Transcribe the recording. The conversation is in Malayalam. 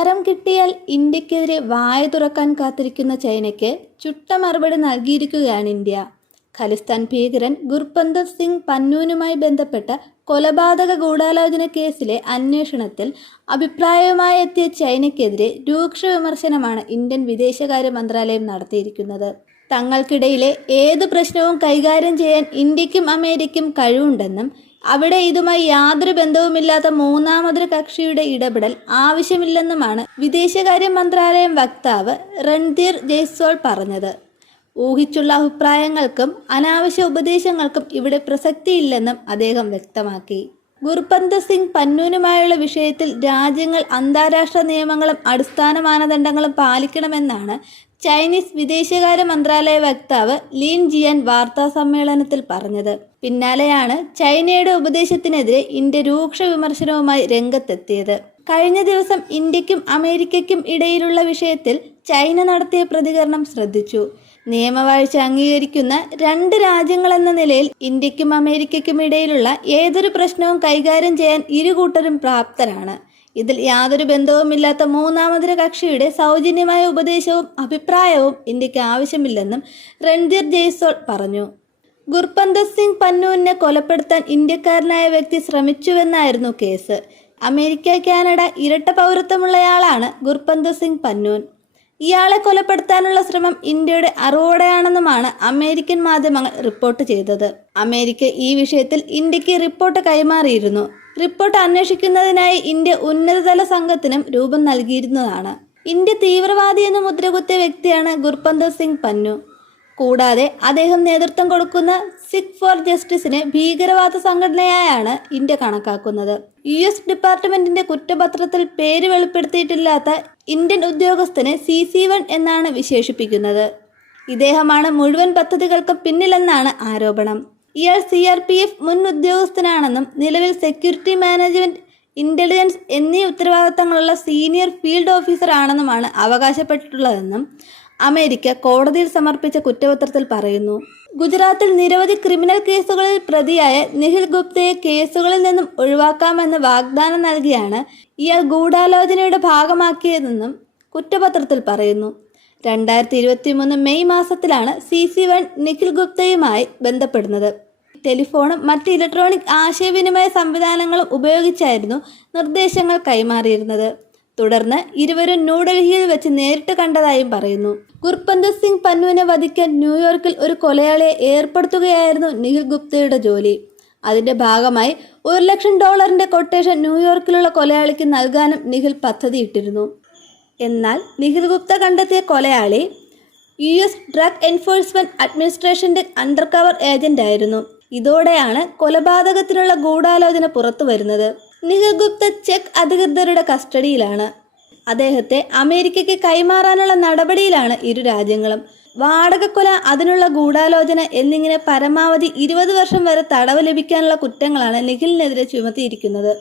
അവസരം കിട്ടിയാൽ ഇന്ത്യക്കെതിരെ വായ തുറക്കാൻ കാത്തിരിക്കുന്ന ചൈനയ്ക്ക് ചുട്ട മറുപടി നൽകിയിരിക്കുകയാണ് ഇന്ത്യ. ഖലിസ്ഥാൻ ഭീകരൻ ഗുർപന്തർ സിംഗ് പന്നൂനുമായി ബന്ധപ്പെട്ട കൊലപാതക ഗൂഢാലോചന കേസിലെ അന്വേഷണത്തിൽ അഭിപ്രായവുമായി എത്തിയ ചൈനയ്ക്കെതിരെ രൂക്ഷ വിമർശനമാണ് ഇന്ത്യൻ വിദേശകാര്യ മന്ത്രാലയം നടത്തിയിരിക്കുന്നത്. തങ്ങൾക്കിടയിലെ ഏത് പ്രശ്നവും കൈകാര്യം ചെയ്യാൻ ഇന്ത്യക്കും അമേരിക്കയ്ക്കും കഴിവുണ്ടെന്നും അവിടെ ഇതുമായി യാതൊരു ബന്ധവുമില്ലാത്ത മൂന്നാമതൊരു കക്ഷിയുടെ ഇടപെടൽ ആവശ്യമില്ലെന്നുമാണ് വിദേശകാര്യ മന്ത്രാലയം വക്താവ് രൺധീർ ജയ്സ്വാൾ പറഞ്ഞത്. ഊഹിച്ചുള്ള അഭിപ്രായങ്ങൾക്കും അനാവശ്യ ഉപദേശങ്ങൾക്കും ഇവിടെ പ്രസക്തിയില്ലെന്നും അദ്ദേഹം വ്യക്തമാക്കി. ഗുർപന്തർ സിംഗ് പന്നൂനുമായുള്ള വിഷയത്തിൽ രാജ്യങ്ങൾ അന്താരാഷ്ട്ര നിയമങ്ങളും അടിസ്ഥാന മാനദണ്ഡങ്ങളും പാലിക്കണമെന്നാണ് ചൈനീസ് വിദേശകാര്യ മന്ത്രാലയ വക്താവ് ലീൻ ജിയാൻ വാർത്താ സമ്മേളനത്തിൽ പറഞ്ഞത്. പിന്നാലെയാണ് ചൈനയുടെ ഉപദേശത്തിനെതിരെ ഇന്ത്യ രൂക്ഷ വിമർശനവുമായി രംഗത്തെത്തിയത്. കഴിഞ്ഞ ദിവസം ഇന്ത്യക്കും അമേരിക്കയ്ക്കും ഇടയിലുള്ള വിഷയത്തിൽ ചൈന നടത്തിയ പ്രതികരണം ശ്രദ്ധിച്ചു. നിയമവാഴ്ച അംഗീകരിക്കുന്ന രണ്ട് രാജ്യങ്ങളെന്ന നിലയിൽ ഇന്ത്യക്കും അമേരിക്കയ്ക്കും ഇടയിലുള്ള ഏതൊരു പ്രശ്നവും കൈകാര്യം ചെയ്യാൻ ഇരുകൂട്ടരും പ്രാപ്തരാണ്. ഇതിൽ യാതൊരു ബന്ധവുമില്ലാത്ത മൂന്നാമതൊരു കക്ഷിയുടെ സൗജന്യമായ ഉപദേശവും അഭിപ്രായവും ഇന്ത്യക്ക് ആവശ്യമില്ലെന്നും രൺധീർ ജയ്സ്വാൾ പറഞ്ഞു. ഗുർപന്തർ സിംഗ് പന്നൂരിനെ കൊലപ്പെടുത്താൻ ഇന്ത്യക്കാരനായ വ്യക്തി ശ്രമിച്ചുവെന്നായിരുന്നു കേസ്. അമേരിക്ക, കാനഡ ഇരട്ട പൗരത്വമുള്ളയാളാണ് ഗുർപന്തർ സിംഗ് പന്നൂൻ. ഇയാളെ കൊലപ്പെടുത്താനുള്ള ശ്രമം ഇന്ത്യയുടെ അറിവോടെയാണെന്നുമാണ് അമേരിക്കൻ മാധ്യമങ്ങൾ റിപ്പോർട്ട് ചെയ്തത്. അമേരിക്ക ഈ വിഷയത്തിൽ ഇന്ത്യക്ക് റിപ്പോർട്ട് കൈമാറിയിരുന്നു. റിപ്പോർട്ട് അന്വേഷിക്കുന്നതിനായി ഇന്ത്യ ഉന്നതതല സംഘത്തിനും രൂപം നൽകിയിരുന്നതാണ്. ഇന്ത്യ തീവ്രവാദിയെന്ന് മുദ്രകുത്തിയ വ്യക്തിയാണ് ഗുർപന്തർ സിംഗ് പന്നു. കൂടാതെ അദ്ദേഹം നേതൃത്വം കൊടുക്കുന്ന സിഖ് ഫോർ ജസ്റ്റിസിനെ ഭീകരവാദ സംഘടനയായാണ് ഇന്ത്യ കണക്കാക്കുന്നത്. US ഡിപ്പാർട്ട്മെന്റിന്റെ കുറ്റപത്രത്തിൽ പേര് വെളിപ്പെടുത്തിയിട്ടില്ലാത്ത ഇന്ത്യൻ ഉദ്യോഗസ്ഥനെ CC1 എന്നാണ് വിശേഷിപ്പിക്കുന്നത്. ഇദ്ദേഹമാണ് മുഴുവൻ പദ്ധതികൾക്കും പിന്നിലെന്നാണ് ആരോപണം. ഇയാൾ CRPF മുൻ ഉദ്യോഗസ്ഥനാണെന്നും നിലവിൽ സെക്യൂരിറ്റി മാനേജ്മെന്റ്, ഇന്റലിജൻസ് എന്നീ ഉത്തരവാദിത്തങ്ങളുള്ള സീനിയർ ഫീൽഡ് ഓഫീസർ ആണെന്നുമാണ് അവകാശപ്പെട്ടിട്ടുള്ളതെന്നും അമേരിക്ക കോടതിയിൽ സമർപ്പിച്ച കുറ്റപത്രത്തിൽ പറയുന്നു. ഗുജറാത്തിൽ നിരവധി ക്രിമിനൽ കേസുകളിൽ പ്രതിയായ നിഖിൽ ഗുപ്തയെ കേസുകളിൽ നിന്നും ഒഴിവാക്കാമെന്ന് വാഗ്ദാനം നൽകിയാണ് ഇയാൾ ഗൂഢാലോചനയുടെ ഭാഗമാക്കിയതെന്നും കുറ്റപത്രത്തിൽ പറയുന്നു. 2023 മെയ് മാസത്തിലാണ് CC1 നിഖിൽ ഗുപ്തയുമായി ബന്ധപ്പെടുന്നത്. ടെലിഫോണും മറ്റ് ഇലക്ട്രോണിക് ആശയവിനിമയ സംവിധാനങ്ങളും ഉപയോഗിച്ചായിരുന്നു നിർദ്ദേശങ്ങൾ കൈമാറിയിരുന്നത്. തുടർന്ന് ഇരുവരും ന്യൂഡൽഹിയിൽ വെച്ച് നേരിട്ട് കണ്ടതായും പറയുന്നു. ഗുർപന്തർ സിംഗ് പന്നൂനെ വധിക്കാൻ ന്യൂയോർക്കിൽ ഒരു കൊലയാളിയെ ഏർപ്പെടുത്തുകയായിരുന്നു നിഖിൽ ഗുപ്തയുടെ ജോലി. അതിന്റെ ഭാഗമായി $1 ലക്ഷം കൊട്ടേഷൻ ന്യൂയോർക്കിലുള്ള കൊലയാളിക്ക് നൽകാനും നിഖിൽ പദ്ധതിയിട്ടിരുന്നു. എന്നാൽ നിഖിൽ ഗുപ്ത കണ്ടെത്തിയ കൊലയാളി US ഡ്രഗ് എൻഫോഴ്സ്മെന്റ് അഡ്മിനിസ്ട്രേഷന്റെ അണ്ടർ കവർ ഏജന്റായിരുന്നു. ഇതോടെയാണ് കൊലപാതകത്തിനുള്ള ഗൂഢാലോചന പുറത്തു വരുന്നത്. നിഖിൽ ഗുപ്ത ചെക്ക് അധികൃതരുടെ കസ്റ്റഡിയിലാണ്. അദ്ദേഹത്തെ അമേരിക്കയ്ക്ക് കൈമാറാനുള്ള നടപടിയിലാണ് ഇരു രാജ്യങ്ങളും. വാടകക്കൊല, അതിനുള്ള ഗൂഢാലോചന എന്നിങ്ങനെ പരമാവധി 20 വർഷം വരെ തടവ് ലഭിക്കാനുള്ള കുറ്റങ്ങളാണ് നിഖിലിനെതിരെ ചുമത്തിയിരിക്കുന്നത്.